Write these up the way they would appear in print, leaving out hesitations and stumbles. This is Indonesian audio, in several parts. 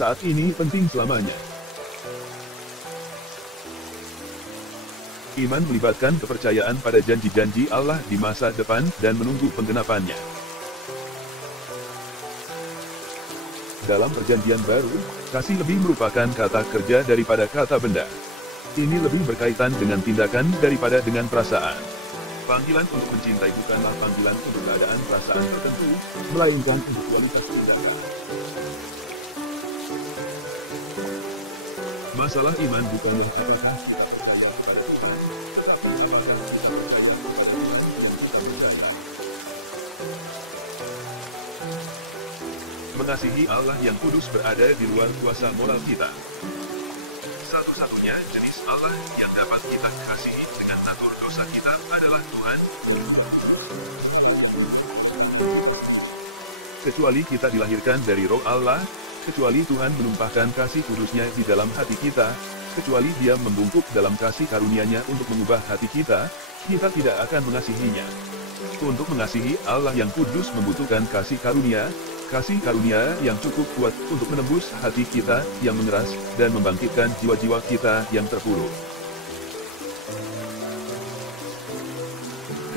saat ini penting selamanya. Iman melibatkan kepercayaan pada janji-janji Allah di masa depan dan menunggu penggenapannya. Dalam perjanjian baru, kasih lebih merupakan kata kerja daripada kata benda. Ini lebih berkaitan dengan tindakan daripada dengan perasaan. Panggilan untuk mencintai bukanlah panggilan untuk keadaan perasaan tertentu, melainkan untuk kualitas tindakan. Masalah iman bukanlah apakah kita percaya kepada Tuhan, tetapi apakah kita percaya kepada Tuhan dan kita percaya. Mengasihi Allah yang kudus berada di luar kuasa moral kita. Satu-satunya jenis Allah yang dapat kita kasihi dengan natur dosa kita adalah Tuhan. Kecuali kita dilahirkan dari Roh Allah, kecuali Tuhan menumpahkan kasih kudusnya di dalam hati kita, kecuali Dia membungkuk dalam kasih karunia-Nya untuk mengubah hati kita tidak akan mengasihinya. Untuk mengasihi Allah yang kudus membutuhkan kasih karunia yang cukup kuat untuk menembus hati kita yang mengeras dan membangkitkan jiwa-jiwa kita yang terpuruk.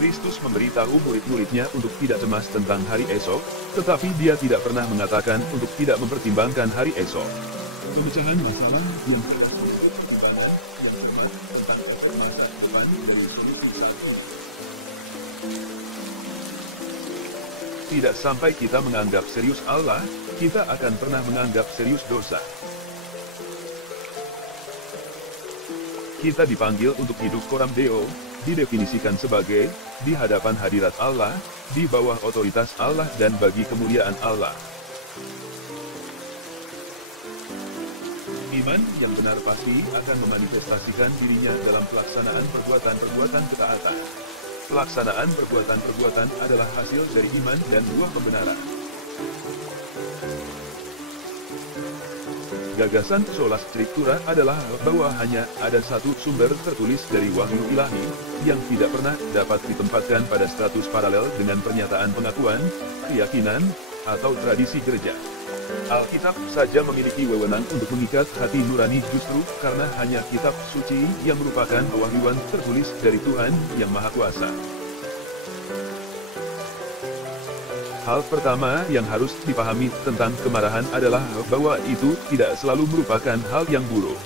Kristus memberitahu murid-muridnya untuk tidak cemas tentang hari esok, tetapi Dia tidak pernah mengatakan untuk tidak mempertimbangkan hari esok. Pemecahan masalah yang terkait pertimbangan yang cermat tentang efek masa depan dari solusi saat ini. Tidak sampai kita menganggap serius Allah, kita akan pernah menganggap serius dosa. Kita dipanggil untuk hidup coram Deo, didefinisikan sebagai, di hadapan hadirat Allah, di bawah otoritas Allah dan bagi kemuliaan Allah. Iman yang benar pasti akan memanifestasikan dirinya dalam pelaksanaan perbuatan-perbuatan ketaatan. Pelaksanaan perbuatan-perbuatan adalah hasil dari iman dan buah pembenaran. Gagasan sola scriptura adalah bahwa hanya ada satu sumber tertulis dari wahyu ilahi, yang tidak pernah dapat ditempatkan pada status paralel dengan pernyataan pengakuan, keyakinan, atau tradisi gereja. Alkitab saja memiliki wewenang untuk mengikat hati nurani justru karena hanya kitab suci yang merupakan pewahyuan tertulis dari Tuhan yang Maha Kuasa. Hal pertama yang harus dipahami tentang kemarahan adalah bahwa itu tidak selalu merupakan hal yang buruk.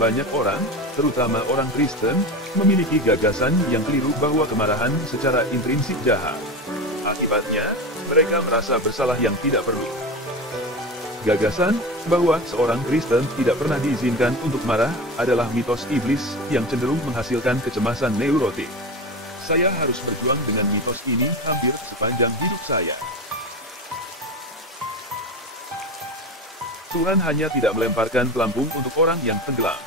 Banyak orang, terutama orang Kristen, memiliki gagasan yang keliru bahwa kemarahan secara intrinsik jahat. Akibatnya, mereka merasa bersalah yang tidak perlu. Gagasan bahwa seorang Kristen tidak pernah diizinkan untuk marah adalah mitos iblis yang cenderung menghasilkan kecemasan neurotik. Saya harus berjuang dengan mitos ini hampir sepanjang hidup saya. Tuhan hanya tidak melemparkan pelampung untuk orang yang tenggelam.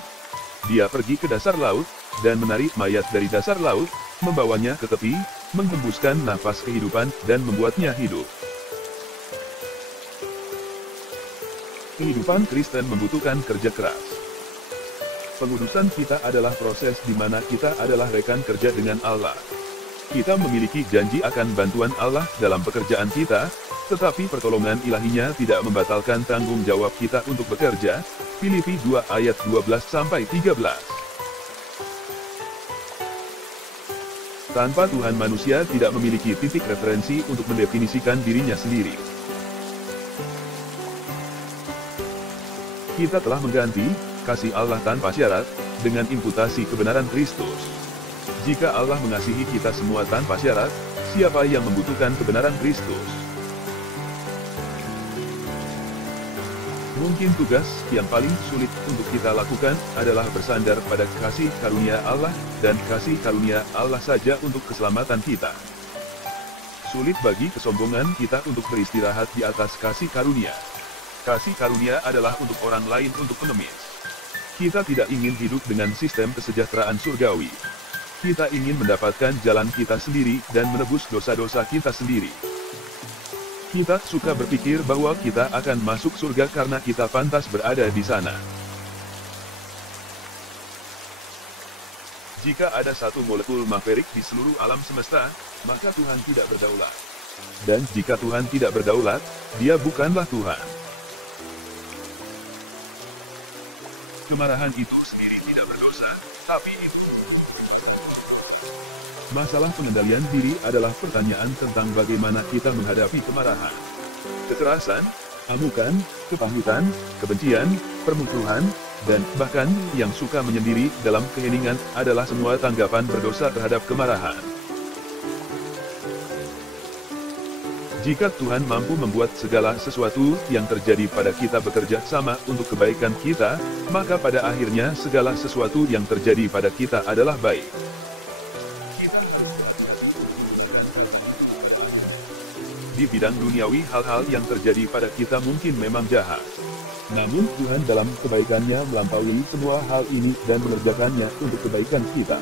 Dia pergi ke dasar laut, dan menarik mayat dari dasar laut, membawanya ke tepi, menghembuskan nafas kehidupan, dan membuatnya hidup. Kehidupan Kristen membutuhkan kerja keras. Pengudusan kita adalah proses di mana kita adalah rekan kerja dengan Allah. Kita memiliki janji akan bantuan Allah dalam pekerjaan kita, tetapi pertolongan ilahinya tidak membatalkan tanggung jawab kita untuk bekerja. Filipi 2 ayat 12-13. Tanpa Tuhan manusia tidak memiliki titik referensi untuk mendefinisikan dirinya sendiri. Kita telah mengganti kasih Allah tanpa syarat, dengan imputasi kebenaran Kristus. Jika Allah mengasihi kita semua tanpa syarat, siapa yang membutuhkan kebenaran Kristus? Mungkin tugas yang paling sulit untuk kita lakukan adalah bersandar pada kasih karunia Allah, dan kasih karunia Allah saja untuk keselamatan kita. Sulit bagi kesombongan kita untuk beristirahat di atas kasih karunia. Kasih karunia adalah untuk orang lain untuk pengemis. Kita tidak ingin hidup dengan sistem kesejahteraan surgawi. Kita ingin mendapatkan jalan kita sendiri dan menebus dosa-dosa kita sendiri. Kita suka berpikir bahwa kita akan masuk surga karena kita pantas berada di sana. Jika ada satu molekul maverick di seluruh alam semesta, maka Tuhan tidak berdaulat. Dan jika Tuhan tidak berdaulat, Dia bukanlah Tuhan. Kemarahan itu sendiri tidak berdosa, tapi itu. Masalah pengendalian diri adalah pertanyaan tentang bagaimana kita menghadapi kemarahan. Kekerasan, amukan, kepahitan, kebencian, permusuhan, dan bahkan yang suka menyendiri dalam keheningan adalah semua tanggapan berdosa terhadap kemarahan. Jika Tuhan mampu membuat segala sesuatu yang terjadi pada kita bekerja sama untuk kebaikan kita, maka pada akhirnya segala sesuatu yang terjadi pada kita adalah baik. Di bidang duniawi hal-hal yang terjadi pada kita mungkin memang jahat. Namun Tuhan dalam kebaikannya melampaui semua hal ini dan mengerjakannya untuk kebaikan kita.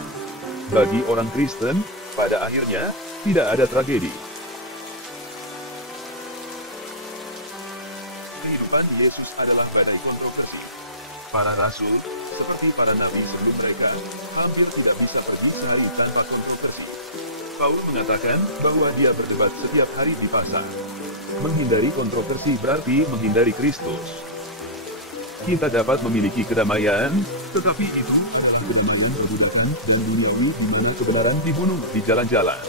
Bagi orang Kristen, pada akhirnya, tidak ada tragedi. Kehidupan Yesus adalah badai kontroversi. Para rasul, seperti para nabi sebelum mereka, hampir tidak bisa pergi sehari tanpa kontroversi. Paul mengatakan bahwa dia berdebat setiap hari di pasar. Menghindari kontroversi berarti menghindari Kristus. Kita dapat memiliki kedamaian, tetapi itu kedamaian bagi datang dan duniawi di mana kebenaran dibunuh di jalan-jalan.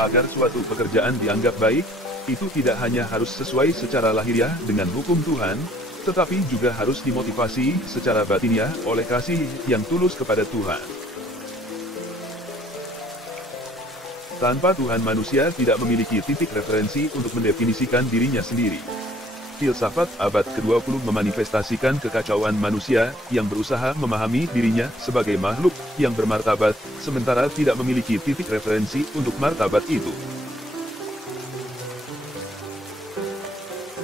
Agar suatu pekerjaan dianggap baik, itu tidak hanya harus sesuai secara lahiriah dengan hukum Tuhan, tetapi juga harus dimotivasi secara batiniah oleh kasih yang tulus kepada Tuhan. Tanpa Tuhan manusia tidak memiliki titik referensi untuk mendefinisikan dirinya sendiri. Filsafat abad ke-20 memanifestasikan kekacauan manusia yang berusaha memahami dirinya sebagai makhluk yang bermartabat, sementara tidak memiliki titik referensi untuk martabat itu.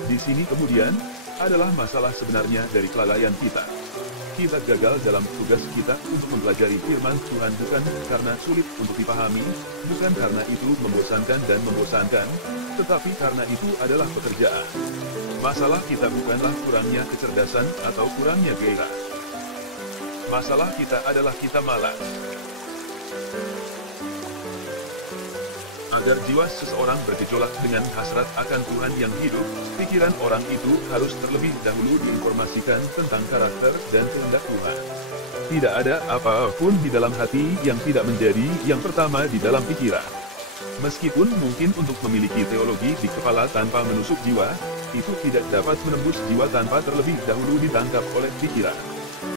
Di sini kemudian, adalah masalah sebenarnya dari kelalaian kita. Kita gagal dalam tugas kita untuk mempelajari firman Tuhan bukan karena sulit untuk dipahami, bukan karena itu membosankan dan membosankan, tetapi karena itu adalah pekerjaan. Masalah kita bukanlah kurangnya kecerdasan atau kurangnya gairah. Masalah kita adalah kita malas. Agar jiwa seseorang bergejolak dengan hasrat akan Tuhan yang hidup, pikiran orang itu harus terlebih dahulu diinformasikan tentang karakter dan kehendak Tuhan. Tidak ada apapun di dalam hati yang tidak menjadi yang pertama di dalam pikiran. Meskipun mungkin untuk memiliki teologi di kepala tanpa menusuk jiwa, itu tidak dapat menembus jiwa tanpa terlebih dahulu ditangkap oleh pikiran.